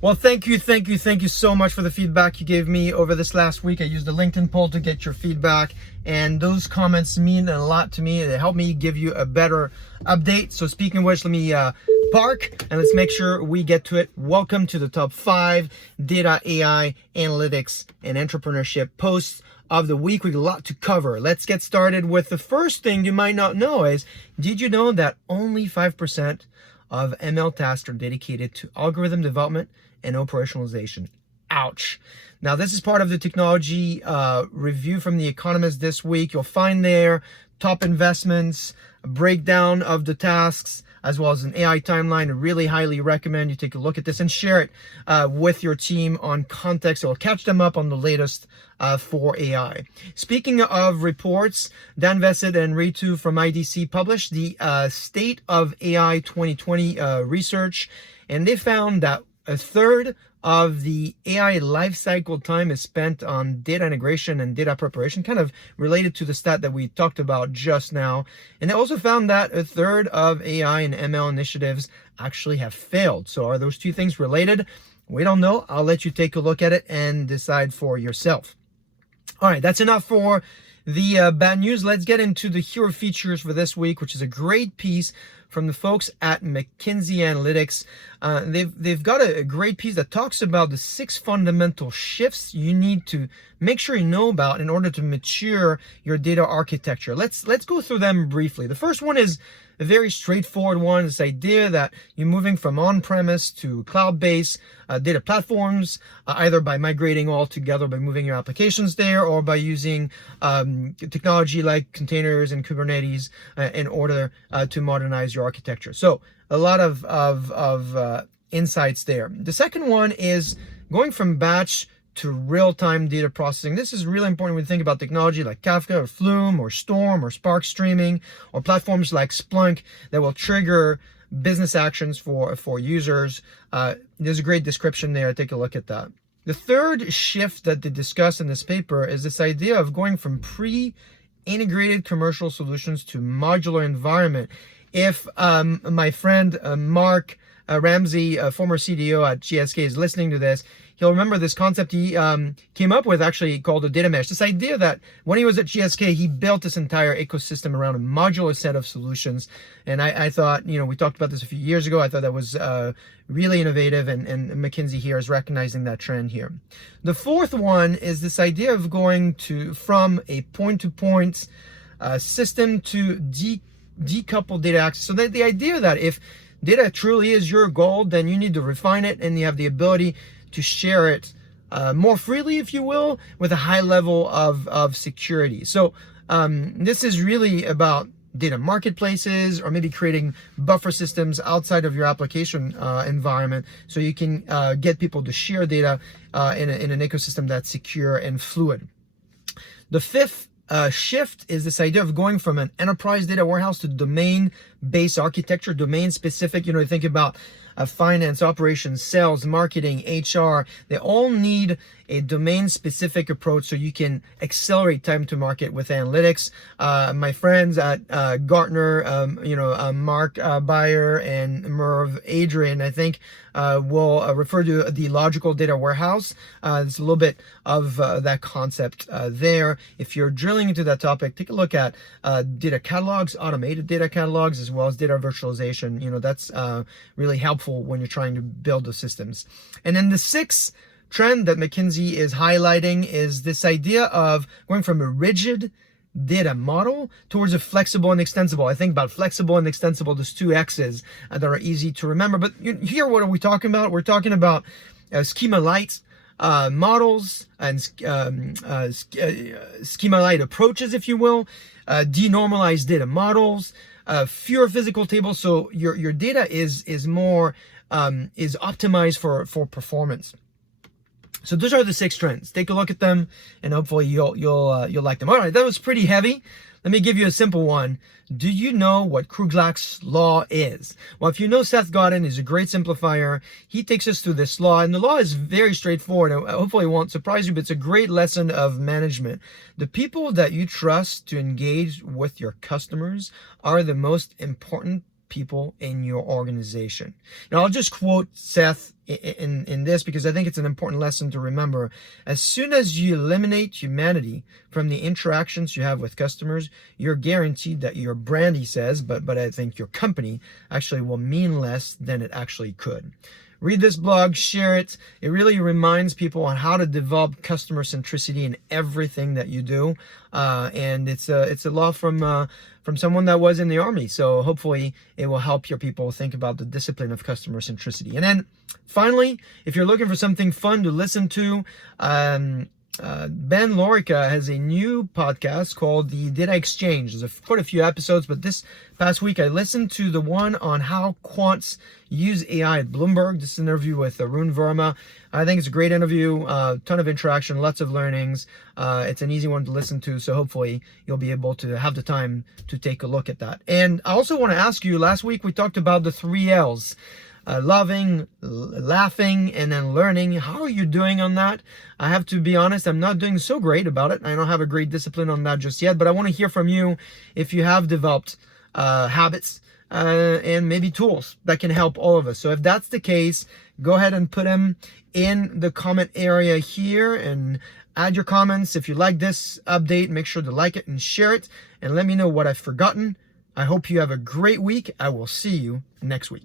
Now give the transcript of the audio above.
Well, thank you so much for the feedback you gave me over this last week. I used the LinkedIn poll to get your feedback, and those comments mean a lot to me. They help me give you a better update. So speaking of which, let me park and let's make sure we get to it. Welcome to the top 5 data, AI, analytics, and entrepreneurship posts of the week. We have a lot to cover. Let's get started with the first thing you might not know is, did you know that only 5% of ML tasks are dedicated to algorithm development and operationalization? Ouch. Now, this is part of the technology review from the Economist this week. You'll find there top investments, a breakdown of the tasks, as well as an AI timeline. I really highly recommend you take a look at this and share it with your team on context. It'll catch them up on the latest for AI. Speaking of reports, Dan Vesett and Ritu from IDC published the State of AI 2020 research, and they found that a third of the AI lifecycle time is spent on data integration and data preparation, kind of related to the stat that we talked about just now. And they also found that a third of AI and ML initiatives actually have failed. So are those two things related? We don't know. I'll let you take a look at it and decide for yourself. All right, that's enough for the bad news. Let's get into the hero features for this week, which is a great piece from the folks at McKinsey Analytics. They've got a great piece that talks about the 6 fundamental shifts you need to make sure you know about in order to mature your data architecture. Let's go through them briefly. The first one is a very straightforward one. This idea that you're moving from on-premise to cloud-based data platforms, either by migrating all together, by moving your applications there, or by using technology like containers and Kubernetes in order to modernize your architecture. So a lot of insights there. The second one is going from batch to real-time data processing. This is really important when you think about technology like Kafka or Flume or Storm or Spark Streaming, or platforms like Splunk that will trigger business actions for users. There's a great description there. Take a look at that. The third shift that they discuss in this paper is this idea of going from pre-integrated commercial solutions to modular environment. If my friend Mark Ramsey, former CDO at GSK, is listening to this, he'll remember this concept he came up with, actually, called a data mesh. This idea that when he was at GSK, he built this entire ecosystem around a modular set of solutions. And I thought, we talked about this a few years ago. I thought that was really innovative, and McKinsey here is recognizing that trend here. The fourth one is this idea of going from a point-to-point system to decouple data access. So the idea that if data truly is your gold, then you need to refine it, and you have the ability to share it more freely, if you will, with a high level of security. So this is really about data marketplaces, or maybe creating buffer systems outside of your application environment, so you can get people to share data in an ecosystem that's secure and fluid. The fifth shift is this idea of going from an enterprise data warehouse to domain-based architecture, domain-specific. You think about finance, operations, sales, marketing, HR. They all need a domain-specific approach so you can accelerate time to market with analytics. My friends at Gartner, Mark Bayer and Merv Adrian, I think, will refer to the logical data warehouse. There's a little bit of that concept there. If you're drilling into that topic, take a look at data catalogs, automated data catalogs, as well as data virtualization. That's really helpful when you're trying to build the systems. And then the sixth trend that McKinsey is highlighting is this idea of going from a rigid data model towards a flexible and extensible. I think about flexible and extensible, there's 2 X's that are easy to remember. But here, what are we talking about? We're talking about schema-light models and schema-light approaches, if you will, denormalized data models, fewer physical tables, so your data is more is optimized for performance. So those are the 6 trends. Take a look at them, and hopefully you'll like them. All right, that was pretty heavy. Let me give you a simple one. Do you know what Krulak's law is? Well, if you know Seth Godin, he's a great simplifier. He takes us through this law, and the law is very straightforward. Hopefully it won't surprise you, but it's a great lesson of management. The people that you trust to engage with your customers are the most important people in your organization. Now, I'll just quote Seth in this because I think it's an important lesson to remember. As soon as you eliminate humanity from the interactions you have with customers, you're guaranteed that your brand, he says, but I think your company actually will mean less than it actually could. Read this blog, share it. It really reminds people on how to develop customer centricity in everything that you do. And it's a law from someone that was in the army. So hopefully it will help your people think about the discipline of customer centricity. And then finally, if you're looking for something fun to listen to, Ben Lorica has a new podcast called the Data Exchange. There's quite a few episodes, but this past week I listened to the one on how quants use AI at Bloomberg. This is an interview with Arun Verma. I think it's a great interview, ton of interaction, lots of learnings. It's an easy one to listen to, so hopefully you'll be able to have the time to take a look at that. And I also want to ask you, last week we talked about the 3 L's. Loving, laughing, and then learning. How are you doing on that? I have to be honest, I'm not doing so great about it. I don't have a great discipline on that just yet, but I want to hear from you if you have developed habits and maybe tools that can help all of us. So if that's the case, go ahead and put them in the comment area here and add your comments. If you like this update, make sure to like it and share it and let me know what I've forgotten. I hope you have a great week. I will see you next week.